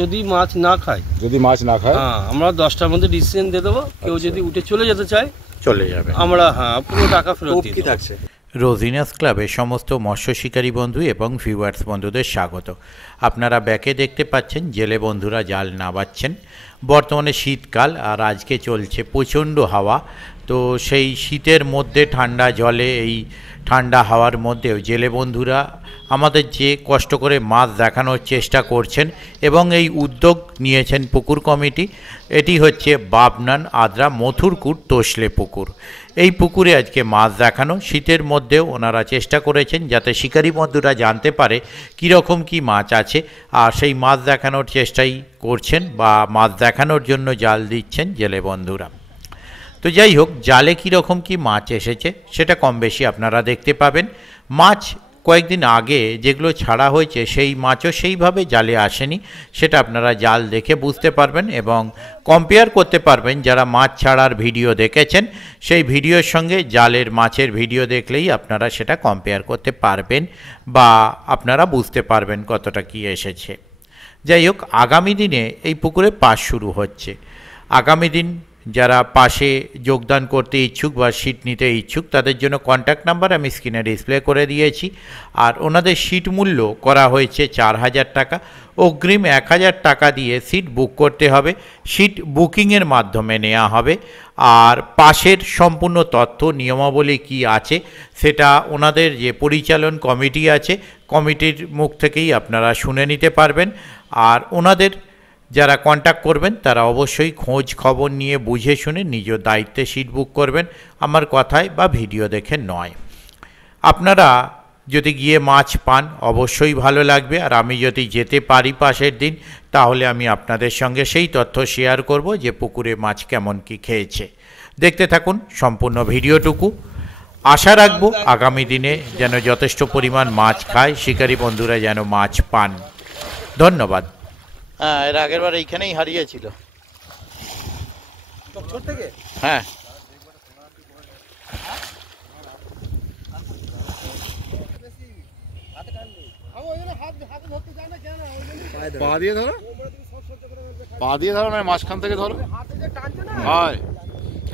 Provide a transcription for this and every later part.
যদি মাছ না খায় হ্যাঁ আমরা 10টার মধ্যে ডিসিশন দিয়ে দেবো। কেউ যদি উঠে চলে যেতে চায় চলে যাবে, আমরা পুরো টাকা ফেরত দিয়ে দেব। রোজিনাস ক্লাবে সমস্ত মৎস্য শিকারী বন্ধু এবং ভিউয়ার্স বন্ধুদের স্বাগত। আপনারা ব্যাকে দেখতে পাচ্ছেন জেলে বন্ধুরা জাল নামাচ্ছেন। বর্তমানে শীতকাল আর আজকে চলছে প্রচণ্ড হাওয়া। তো সেই শীতের মধ্যে ঠান্ডা জলে, এই ঠান্ডা হাওয়ার মধ্যেও জেলে বন্ধুরা আমাদের যে কষ্ট করে মাছ দেখানোর চেষ্টা করছেন এবং এই উদ্যোগ নিয়েছেন পুকুর কমিটি। এটি হচ্ছে বাবনান আদ্রা মথুরকুট তোষলে পুকুর। এই পুকুরে আজকে মাছ দেখানো, শীতের মধ্যেও ওনারা চেষ্টা করেছেন যাতে শিকারী বন্ধুরা জানতে পারে কীরকম কী মাছ আছে, আর সেই মাছ দেখানোর চেষ্টাই করছেন বা মাছ দেখানোর জন্য জাল দিচ্ছেন জেলে বন্ধুরা। তো যাই হোক, জালে কীরকম কী মাছ এসেছে সেটা কম বেশি আপনারা দেখতে পাবেন। মাছ কয়েকদিন আগে যেগুলো ছাড়া হয়েছে সেই মাছও সেইভাবে জালে আসেনি, সেটা আপনারা জাল দেখে বুঝতে পারবেন এবং কম্পেয়ার করতে পারবেন। যারা মাছ ছাড়ার ভিডিও দেখেছেন সেই ভিডিওর সঙ্গে জালের মাছের ভিডিও দেখলেই আপনারা সেটা কম্পেয়ার করতে পারবেন বা আপনারা বুঝতে পারবেন কতটা কী এসেছে। যাই হোক, আগামী দিনে এই পুকুরে পাস শুরু হচ্ছে। আগামী দিন যারা পাশে যোগদান করতে ইচ্ছুক বা সিট নিতে ইচ্ছুক তাদের জন্য কন্ট্যাক্ট নাম্বার আমি স্ক্রিনে ডিসপ্লে করে দিয়েছি। আর ওনাদের সিট মূল্য করা হয়েছে 4000 টাকা। অগ্রিম 1000 টাকা দিয়ে সিট বুক করতে হবে। সিট বুকিংয়ের মাধ্যমে নেওয়া হবে। আর পাশের সম্পূর্ণ তথ্য নিয়মাবলী কি আছে সেটা ওনাদের যে পরিচালন কমিটি আছে, কমিটির মুখ থেকেই আপনারা শুনে নিতে পারবেন। আর ওনাদের যারা কন্ট্যাক্ট করবেন তারা অবশ্যই খোঁজ খবর নিয়ে বুঝে শুনে নিজ দায়িত্বে সিট বুক করবেন, আমার কথায় বা ভিডিও দেখে নয়। আপনারা যদি গিয়ে মাছ পান অবশ্যই ভালো লাগবে। আর আমি যদি যেতে পারি পাশের দিন তাহলে আমি আপনাদের সঙ্গে সেই তথ্য শেয়ার করব যে পুকুরে মাছ কেমন কি খেয়েছে। দেখতে থাকুন সম্পূর্ণ ভিডিওটুকু। আশা রাখবো আগামী দিনে যেন যথেষ্ট পরিমাণ মাছ খায়, শিকারী বন্ধুরা যেন মাছ পান। ধন্যবাদ। হ্যাঁ, এর আগের বার এইখানেই হারিয়েছিল। হ্যাঁ, পা দিয়ে ধরো না, মাঝখান থেকে ধরো।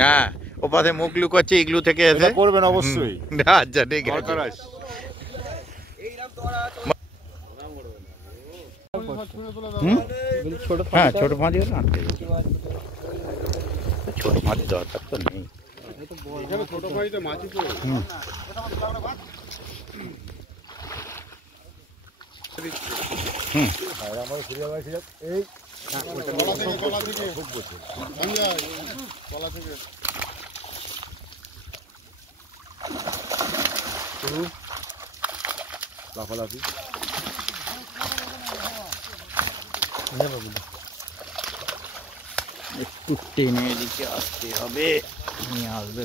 হ্যাঁ, ও পাশে মুখ লুকোচ্ছে, ইগলু থেকে এসে করবেন অবশ্যই। আচ্ছা, ঠিক আছে। হ্যাঁ, ছোট মাছ না, ছোট মাছ দরকার তো নেই। ছোট মাছ মাছই তো লাফালাফি একটু টেনে এদিকে আসতে হবে, নিয়ে আসবে।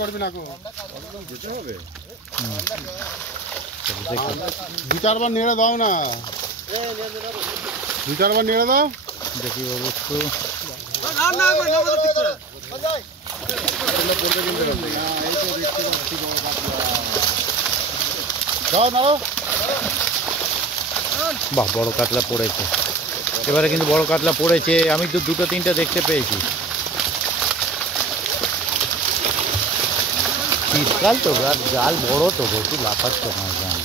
পারবি না, যেতে হবে। 2-4 নেড়ে দাও না, 2-4 নেড়ে দাও। দেখি অবশ্য বাহ, বড় কাতলা পড়েছে এবারে, কিন্তু বড় কাতলা পড়েছে। আমি তো 2-3টে দেখতে পেয়েছি। শীতকাল তো, জাল বড় তো, একটু লাফাচ্ছে না জাল।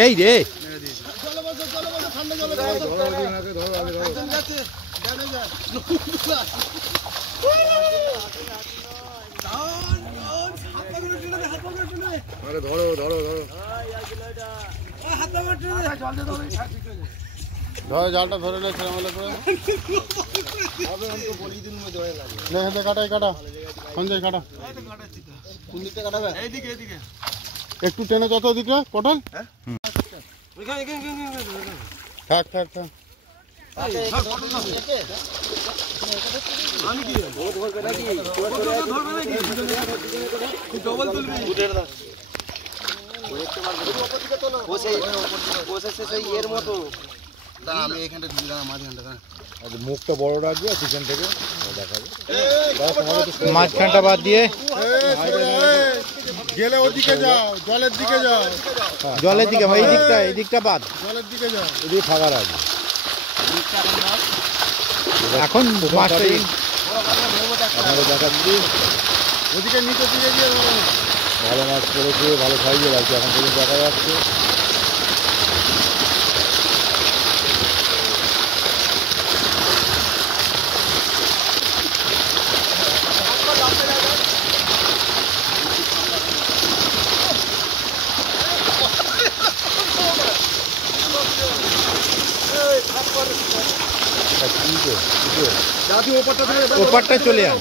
এই রে, ধরো ধরো ধরো ধরো, জালটা ধরে না ছেড়ে কাটাই কাটা, সঞ্জয় কাটা। একটু টেনে যত দিকে পটল, থাক থাক থাক। মুখটা বড় রাখবে পিছন থেকে দেখাবে, মাঝখানটা বাদ দিয়ে গেলে ওদিকে যাও, জলের দিকে যাও, জলের দিকে এই দিকটা বাদ। জলের দিকে যাও। এদিকে ফাঁকা রাখবে। এখন মাছটা আপনাকে দেখাচ্ছি ওদিকে নিচের দিকে গিয়ে ভালো মাছ পড়েছে, ভালো সাইজের আছে এখন পর্যন্ত দেখা যাচ্ছে। ওপারটা চলে যান।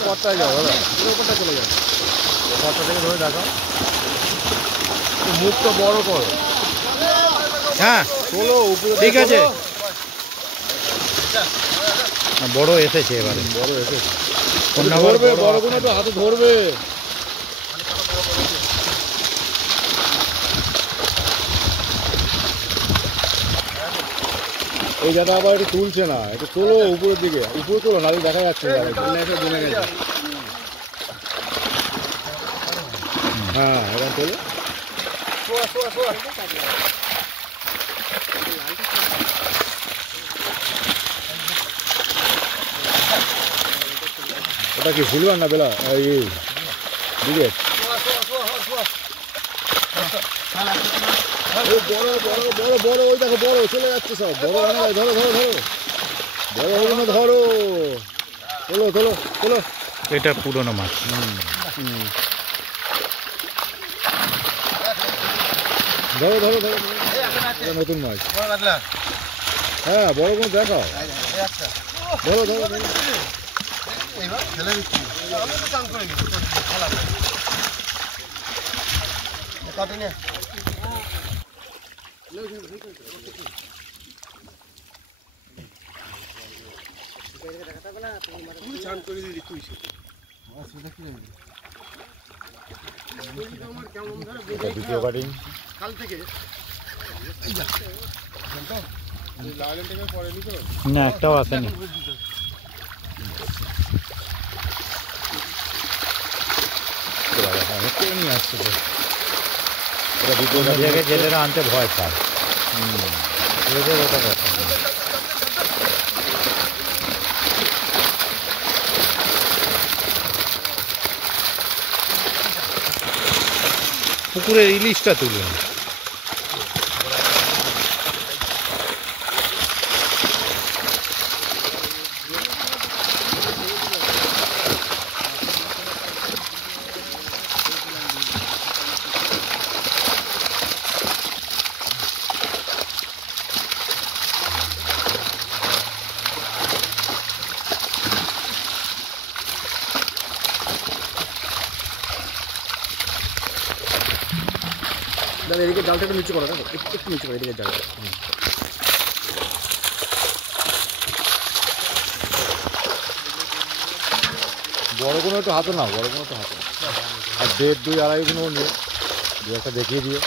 ওপারটায় যাও দাদা, ওপারটা চলে যাও, ওপারটা থেকে ধরে দেখাও। মুখটা বড় করো। হ্যাঁ চলো উপরে, ঠিক আছে। বড় এসেছে এবারে, বড় এসেছে। ধরবে বড় কোনো তো হাতে ধরবে। এই দাদা আবার একটু তুলছে না, একটু তোলো উপরের দিকে, উপরে তোলো, নাহলে দেখা যাচ্ছে না। হ্যাঁ এখন তোলো। ওটা কি ভুলবেন না বেলা এই দিকে বড় বড় বড় বড়, ওই দেখো বড় চলে যাচ্ছে সব। বড় ধরো ধরো ধরো, বড় হলো না, ধরো তোলো তোলো তোলো। এটা পুরনো মাছ। ধরো ধরো ধরো, নতুন মাছ। হ্যাঁ বড় কোনো দেখাও, ধরো ধরো ধরো। দ্বিতীয় কাটিং কাল থেকে পড়েনি তো না, একটাও আসেনি। নিয়ে আসছে তো। জায়গায় জেলেরা আনতে ভয় পায়। ওটা কথা। পুকুরের ইলিশটা তুলুন। এদিকে জালটা একটু নিচু করো, একটু নিচু করো এদিকে জালটা। বড় কোনো একটু হাতে নাও, বড় কোনো একটু হাতে নাও। আর 1.5 2 2.5 কোনো নিয়ে দু একটা দেখিয়ে দিও।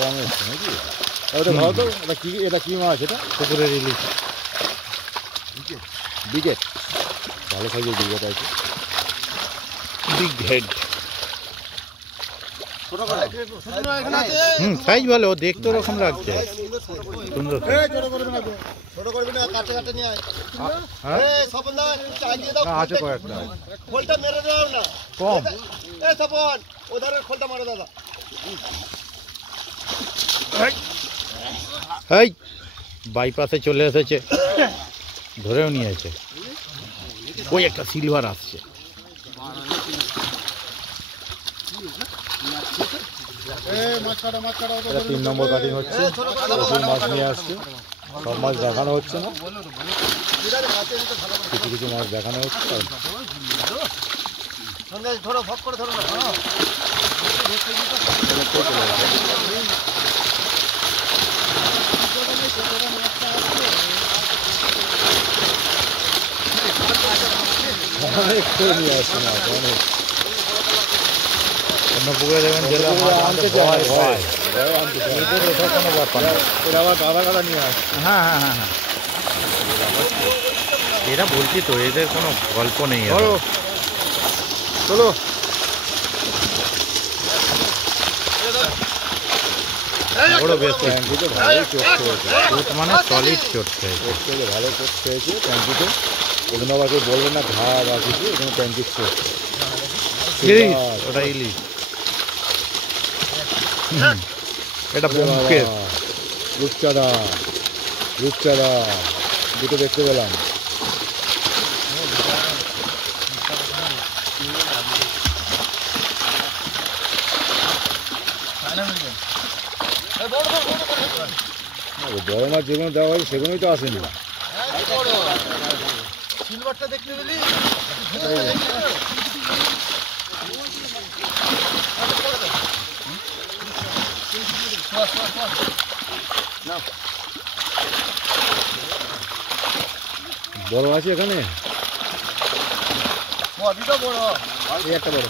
কম এসছে নাকি? ওটা ভালো তো, এটা কি মাছ? এটা পুকুরের ইলিশ বিগেট, ভালো সাইজের বিগেট আছে। Big head. সাইজ ভালো, দেখতে ওরকম লাগছে, সুন্দর। ছোট করবি না, কাটে কাটে নিয়ে আয়। আছে কয়েকটা, খোলটা মেরে দাও না, কম। সপন ওধারে খোলটা মারো দাদা। এই বাইপাসে চলে এসেছে, ধরেও নিয়েছে। ওই একটা সিলভার আসছে। এটা 3 নম্বর কাটিং হচ্ছে, প্রচুর মাছ নিয়ে আসছে। সব মাছ দেখানো হচ্ছে না, কিছু কিছু মাছ দেখানো হচ্ছে। অনেক করে নিয়ে আসছে মাছ, অনেক। অন্য পুকুরে দেখবেন জেলে মাছ আনতে ভয় পায়। এদের ওঠা কোনো ব্যাপার না। এরা আবার গাদা গাদা নিয়ে আসছে। হ্যাঁ হ্যাঁ হ্যাঁ হ্যাঁ, এরা বলছি তো এদের কোনো গল্প নেই। ধরো চলো। বড় বেশ ট্যাঙ্কিতে ভালোই চোট খেয়েছে, চোট মানে সলিড চোট খেয়েছে। চোট খেয়েছে, ভালো চোট খেয়েছে ট্যাঙ্কিতে। এখানে আবার কেউ বলবে না ঘা বা কিছু, এখানে ট্যাঙ্কির চোট। ইলিশ, ওটা ইলিশ। এটা ব্যোমকেশ। রূপচাঁদা, রূপচাঁদা দুটো দেখতে পেলাম। বড় মাছ যেগুলো দেওয়া হয়েছে সেগুলোই তো আসেনি। বড় আছে এখানে, এই একটা বড়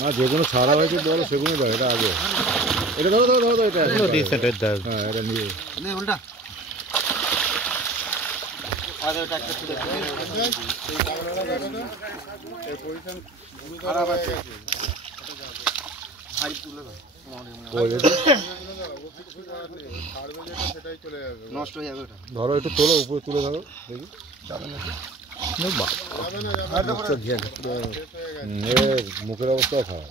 না, যেগুলো ছাড়া হয়েছে বড় সেগুলো দাও। এটা আগে এটা ধরো ধরো ধরো, এটা ডিসেন্ট, হ্যাঁ এটা নিয়ে ধরো, একটু তোলো, উপরে তুলে ধরো দেখি। মুখের অবস্থাও খারাপ।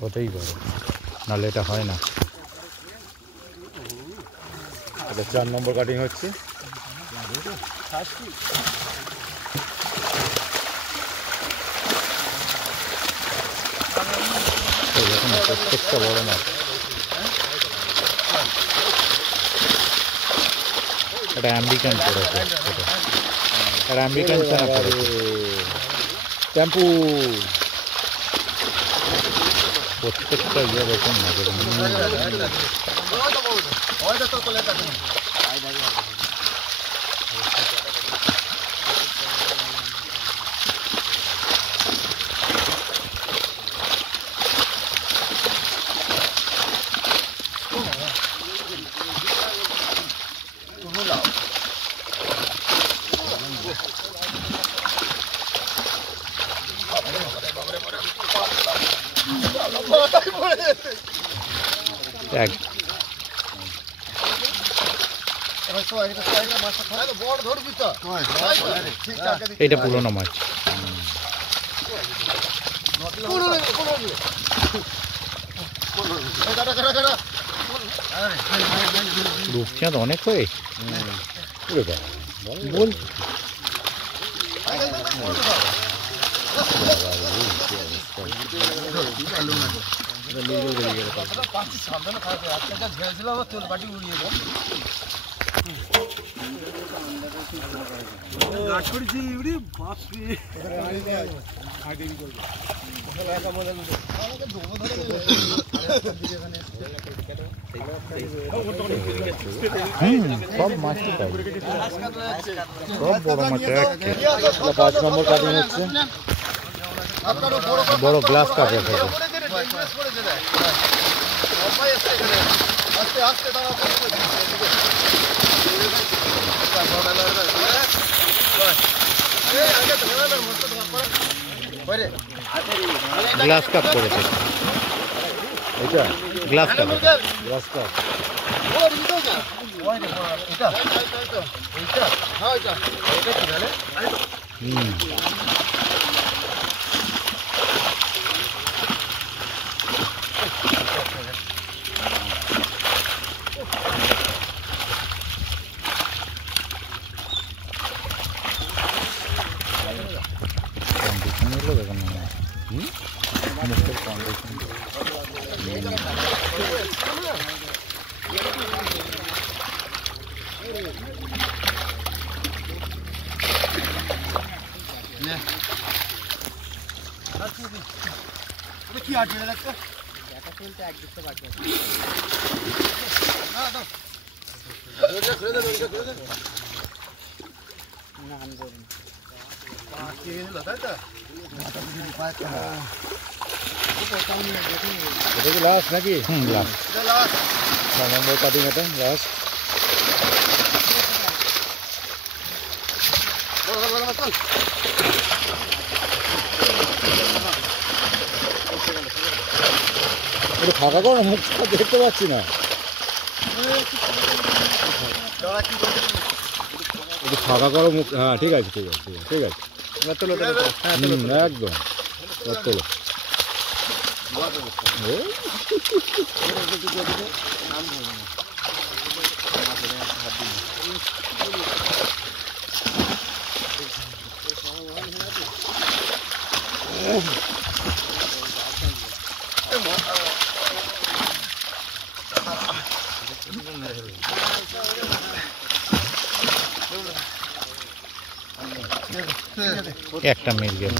হতেই পারে, নাহলে এটা হয় না। এটা 4 নম্বর কাটিং হচ্ছে। প্রত্যেকটা বড় মাছ। এটা আমেরিকান করেছে, এটা আমেরিকান ছানা করেছে। টেম্পু প্রত্যেকটা ইয়ে রকম মাছ। এটা পুরোনো মাছ। রূপচাঁদ অনেক হয়ে বল। সব মাছই তাই, সব বড় মাছ। 5 নম্বর কাটিং হচ্ছে। বড় গ্লাস কাপ আছে। গ্লাস কাপ করেছে, এটা গ্লাস কাপ। Glass cup. মুখের কন্ডিশন কি আটকে এটা কি লাস্ট নাকি? লাস্ট। নম্বর কাটিং এটা লাস্ট। এটা ফাঁকা করো না, মুখটা দেখতে পাচ্ছি না। একটু ফাঁকা করো মুখ। হ্যাঁ ঠিক আছে ঠিক আছে ঠিক আছে ঠিক আছে একদম তোলো। একটা মিল গেল।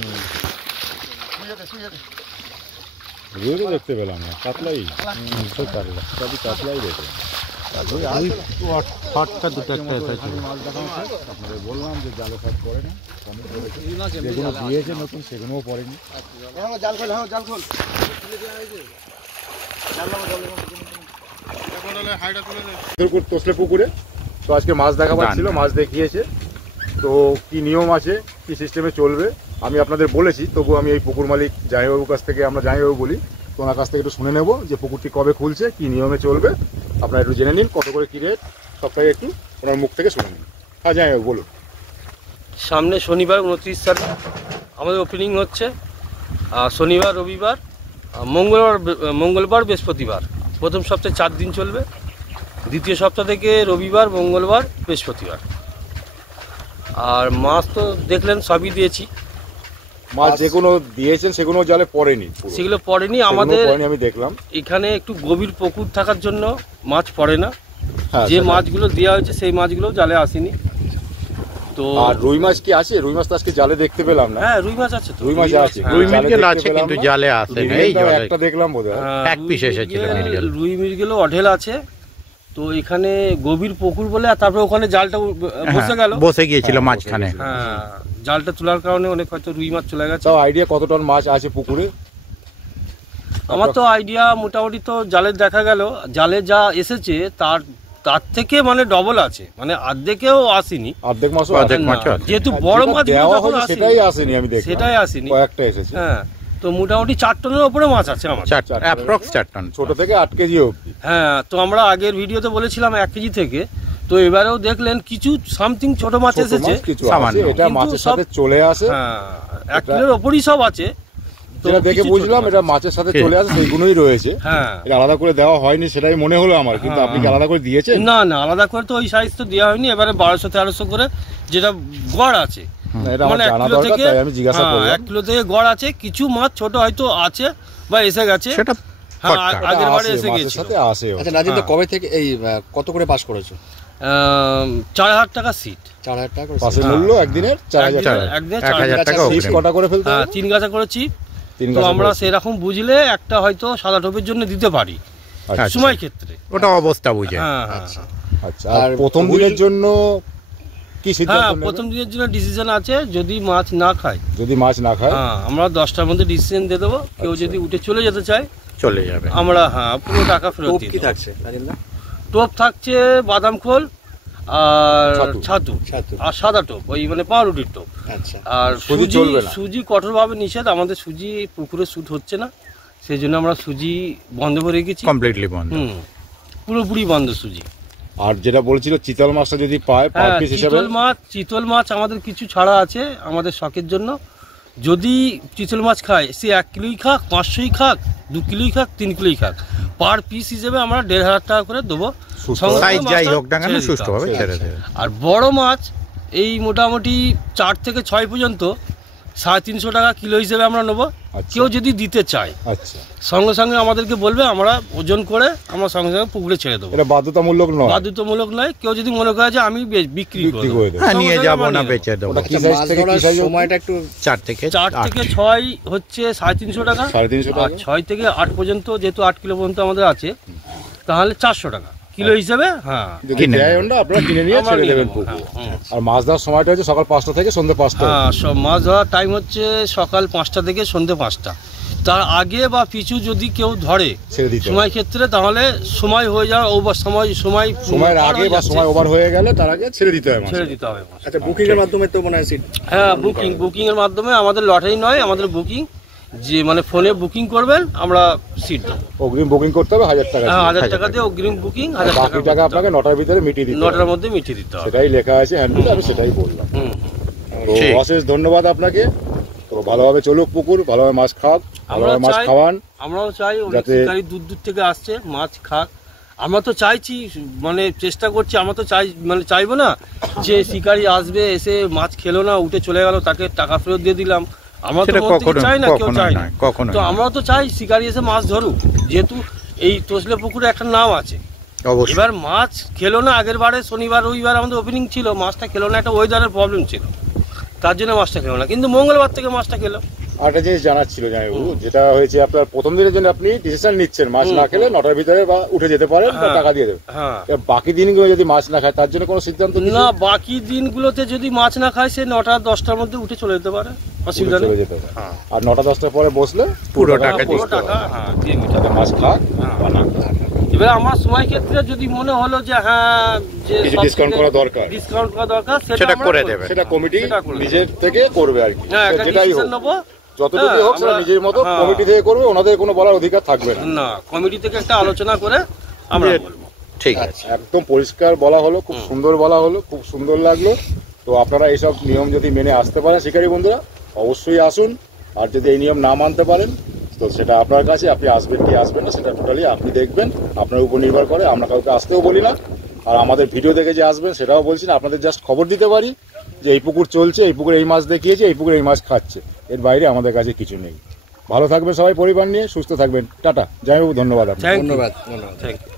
রুইও দেখতে পেলাম না, কাতলাই সব কাতলা, সবই কাতলাই দেখে। আপনাদের বললাম যে জালে ফাট পড়ে না, যেগুলো দিয়েছে নতুন সেগুলোও পড়েনি। তোসলে পুকুরে তো আজকে মাছ দেখাবার ছিল, মাছ দেখিয়েছে। তো কি নিয়ম আছে, কি সিস্টেমে চলবে আমি আপনাদের বলেছি, তবু আমি এই পুকুর মালিক জামাইবাবুর কাছ থেকে, আমরা জামাইবাবু বলি, তো ওনার কাছ থেকে একটু শুনে নেব যে পুকুরটি কবে খুলছে, কি নিয়মে চলবে, আপনারা একটু জেনে নিন, কত করে কী রেট, সবটাই একটু ওনার মুখ থেকে শুনে নিন। হ্যাঁ জামাইবাবু বলুন। সামনে শনিবার 29 তারিখ আমাদের ওপেনিং হচ্ছে। শনিবার, রবিবার, মঙ্গলবার, বৃহস্পতিবার। প্রথম সপ্তাহে 4 দিন চলবে, দ্বিতীয় সপ্তাহ থেকে রবিবার, মঙ্গলবার, বৃহস্পতিবার। আর মাছ তো দেখলেন সবই দিয়েছি। মাছ যেগুলো দিয়েছেন সেগুলো জালে পড়েনি, সেগুলো পড়েনি। আমাদের আমি দেখলাম এখানে একটু গভীর পুকুর থাকার জন্য মাছ পড়ে না। হ্যাঁ, যে মাছগুলো দেওয়া হয়েছে সেই মাছগুলো জালে আসেনি। তো আর রুই মাছ কি আছে? রুই মাছ তো আজকে জালে দেখতে পেলাম না। হ্যাঁ, রুই মাছ আছে তো। রুই মাছ আছে, রুই মৃগেল আছে কিন্তু জালে আসে না। এই জলে একটা দেখলাম বোধহয় এক পিস এসেছিল মৃগেল। রুই মৃগেলও অঢেল আছে। তো এখানে গভীর পুকুর বলে, আর তারপরে ওখানে জালটা বসে গেল, বসে গিয়েছিল মাঝখানে। হ্যাঁ, জালটা তোলার কারণে অনেক হয়তো রুই মাছ চলে গেছে। তাও আইডিয়া কত টন মাছ আছে পুকুরে? আমার তো আইডিয়া মোটামুটি তো জালের দেখা গেল, জালে যা এসেছে তার থেকে মানে ডবল আছে, মানে অর্ধেকেও আসেনি। অর্ধেক মাছ যেহেতু বড় মাছ সেটাই আসেনি, আমি দেখি সেটাই আসেনি, কয়েকটা এসেছে। হ্যাঁ, তো মোটামুটি 4 টনের উপরে মাছ আছে আমার, 4 টন, ছোট থেকে 8 কেজি অবধি। হ্যাঁ, তো আমরা আগের ভিডিওতে বলেছিলাম 1 কেজি থেকে, তো এবারেও দেখলেন কিছু সামথিং ছোট মাছ এসেছে, এটা মাছের সাথে চলে আসে। হ্যাঁ, 1 কিলোর ওপরই সব আছে। যেটা দেখে বুঝলাম এটা মাছের সাথে চলে আসে, সেইগুলোই রয়েছে। হ্যাঁ, এটা আলাদা করে দেওয়া হয়নি সেটাই মনে হলো আমার, কিন্তু আপনি কি আলাদা করে দিয়েছেন? না না, আলাদা করে তো ওই সাইজ তো দেওয়া হয়নি। এবারে 1200-1300 করে যেটা গড় আছে, মানে 1 কিলো থেকে, 1 কিলো থেকে গড় আছে। কিছু মাছ ছোট হয়তো আছে বা এসে গেছে, সেটা আগের বারে এসে গেছে। আচ্ছা নাজিম, কবে থেকে এই কত করে পাস করেছো? 4000 টাকা সিট। 4000 টাকা করে পাসের মূল্য একদিনের 1000 টাকা। সিট কটা করে ফেলতে হবে? 3 গাছা করেছি। তো আমরা সেরকম বুঝলে একটা হয়তো সাদা টোপের জন্য দিতে পারি সময় ক্ষেত্রে, ওটা অবস্থা বুঝে। হ্যাঁ, আচ্ছা। আর প্রথম দিনের জন্য কি সিদ্ধান্ত হ্যাঁ, নেবেন? প্রথম দিনের জন্য ডিসিশন আছে, যদি মাছ না খায়, হ্যাঁ, আমরা 10টার মধ্যে ডিসিশন দিয়ে দেবো। কেউ যদি উঠে চলে যেতে চায় চলে যাবে, আমরা পুরো টাকা ফেরত দিয়ে কি দেবো। থাকছে নাজিম দা? টোপ থাকছে বাদাম খোল আর ছাতু আর সাদা টোপ, ওই মানে পাউরুটির টোপ। আচ্ছা। আর সুজি কঠোরভাবে নিষেধ, আমাদের সুজি পুকুরে শুট হচ্ছে না, সেই জন্য আমরা সুজি বন্ধ করে রেখেছি, কমপ্লিটলি বন্ধ, পুরোপুরি বন্ধ সুজি। আর যেটা বলছিল চিতল মাছটা যদি পায় পার পিস হিসাবে, চিতল মাছ আমাদের কিছু ছাড়া আছে আমাদের শখের জন্য। যদি চিতল মাছ খায়, সে 1 কিলোই খাক, 500ই খাক, 2 কিলোই খাক, 3 কিলোই খাক, পার পিস হিসেবে আমরা 1500 টাকা করে দেবো। সাইজ যাই হোক না কেন সুষ্ঠুভাবে ছেড়ে দেবে। আর বড় মাছ এই মোটামুটি 4 থেকে 6 পর্যন্ত 350 টাকা কিলো হিসেবে আমরা নেবো। আচ্ছা। কেউ যদি দিতে চায় আচ্ছা, সঙ্গে সঙ্গে আমাদেরকে বলবে, আমরা ওজন করে আমরা সঙ্গে সঙ্গে পুকুরে ছেড়ে দেবো। এটা বাধ্যতামূলক নয়? বাধ্যতামূলক নয়, কেউ যদি মনে করে যে আমি বিক্রি করে দেবো, হ্যাঁ, নিয়ে সঙ্গে যাব সঙ্গে না, আমরা বেচে দেবো। ওটা কি আচ্ছা, সাইজ মাছ থেকে কি ধরার সাইজ? সময়টা একটু 4 থেকে 4 থেকে 6 হচ্ছে 350 টাকা, 350 আর টাকা। 6 থেকে 8 পর্যন্ত, যেহেতু 8 কিলো পর্যন্ত আমাদের আছে, তাহলে 400 টাকা কিলো হিসেবে। হ্যাঁ, যদি কিনে দেয় ওটা আপনারা কিনে নিয়ে আমরা ছেড়ে নিয়ে দেবেন নেবো, পুকুরে। হ্যাঁ, আর মাছ ধরার সময়টা হচ্ছে সকাল 5টা থেকে সন্ধ্যে 5টা। হ্যাঁ, সব মাছ ধরার টাইম হচ্ছে সকাল 5টা থেকে সন্ধ্যে 5টা। তার আগে বা পিছু যদি কেউ ধরে ছেড়ে দিতে হবে। সময় ক্ষেত্রে, তাহলে সময় হয়ে যাওয়ার ওভার সময়ের পার আগে হয়ে বা যাচ্ছে, সময় ওভার হয়ে গেলে তার আগে ছেড়ে দিতে হবে মাছ। ছেড়ে দিতে হবে মাছ। আচ্ছা, বুকিং এর মাধ্যমে তো মনে হয় সিট। হ্যাঁ, বুকিং এর মাধ্যমে, আমাদের লটারি নয়, আমাদের বুকিং, যে মানে ফোনে বুকিং করবেন আমরা সিট দেবো। অগ্রিম বুকিং করতে হবে 1000 টাকা। হ্যাঁ, 1000 টাকা দিয়ে অগ্রিম বুকিং, 1000 বাকি টাকা আপনাকে 9টার ভিতরে মিটিয়ে দিতে হবে। 9টার মধ্যে মিটিয়ে দিতে হবে। সেটাই লেখা আছে হ্যান্ডবিলে, আমি সেটাই বললাম। হুম। তো ঠিক। অশেষ ধন্যবাদ আপনাকে। তো ভালোভাবে চলুক পুকুর, ভালোভাবে মাছ খাক, ভালোভাবে মাছ চাই- খাওয়ান। আমরাও চাই অনেক যাতে- শিকারী দূর দূর থেকে আসছে, মাছ খাক। আমরা তো চাইছি, মানে চেষ্টা করছি, আমরা তো চাইবো না যে শিকারী আসবে, এসে মাছ খেলো না, উঠে চলে গেল, তাকে টাকা ফেরত দিয়ে দিলাম। আমরা তো সেটা মন থেকে কখনো- চাই না, কেউ কখনোই চাই না। নয়, কখনোই তো নয়। আমরাও তো চাই শিকারী এসে মাছ ধরুক, যেহেতু এই তোসলে পুকুরে একটা নাম আছে। অবশ্যই। এবার মাছ খেলো না, আগের বারে শনিবার রবিবার আমাদের ওপেনিং ছিল, মাছটা খেলো না, একটা ওয়েদারের প্রবলেম ছিল, তার জন্য মাছটা খেলো না, কিন্তু মঙ্গলবার থেকে মাছটা খেলো। আর একটা জিনিস জানার ছিল জামাইবাবু, যেটা হয়েছে আপনার প্রথম দিনের জন্য আপনি ডিসিশন নিচ্ছেন মাছ না খেলে 9টার ভিতরে বা উঠে যেতে পারেন বা হ্যাঁ। টাকা দিয়ে দেবেন। হ্যাঁ, এবার বাকি দিনগুলো যদি মাছ না খায় তার জন্য কোনো সিদ্ধান্ত কিছু? না, বাকি দিনগুলোতে যদি মাছ না খায়, সে 9টা 10টার মধ্যে উঠে চলে যেতে পারে, অসুবিধা নেই। চলে যেতে হবে। হ্যাঁ। আর 9টা 10টার পরে বসলে পুরো টাকা হ্যাঁ, পুরো দিতে টাকা, হবে। হ্যাঁ, দিয়ে মিটাবে। মাছ খাক হ্যাঁ। বা না খাক। এবার আমার সময় ক্ষেত্রে যদি মনে হলো যে হ্যাঁ, যে কিছু discount করা দরকার। ডিসকাউন্ট করা দরকার, সেটা আমরা করে করবো। দেবে। সেটা কমিটি সেটা করে নিজের থেকে করবে আর কি। হ্যাঁ, একটা যেটাই হোক, ডিসিশন নেবো। যতটুকু হ্যাঁ, হোক সেটা আমরা- নিজের মতো হ্যাঁ। কমিটি থেকে করবে, ওনাদের কোনো বলার অধিকার থাকবে না। না, কমিটি থেকে একটা আলোচনা করে আমরা বলবো। ঠিক আছে। একদম পরিষ্কার বলা হলো, খুব সুন্দর বলা হলো, খুব সুন্দর লাগলো। তো আপনারা এইসব নিয়ম যদি মেনে আসতে পারেন শিকারী বন্ধুরা, অবশ্যই আসুন। আর যদি এই নিয়ম না মানতে পারেন, তো সেটা আপনার কাছে, আপনি আসবেন কি আসবেন না সেটা টোটালি আপনি দেখবেন, আপনার উপর নির্ভর করে। আমরা কাউকে আসতেও বলি না, আর আমাদের ভিডিও দেখে যে আসবেন সেটাও বলছি না। আপনাদের জাস্ট খবর দিতে পারি যে এই পুকুর চলছে, এই পুকুরে এই মাছ দেখিয়েছে, এই পুকুরে এই মাছ খাচ্ছে, এর বাইরে আমাদের কাছে কিছু নেই। ভালো থাকবেন সবাই পরিবার নিয়ে, সুস্থ থাকবেন। টাটা জামাইবাবু, ধন্যবাদ আপনাকে। থ্যাংক ইউ, ধন্যবাদ। Thank you.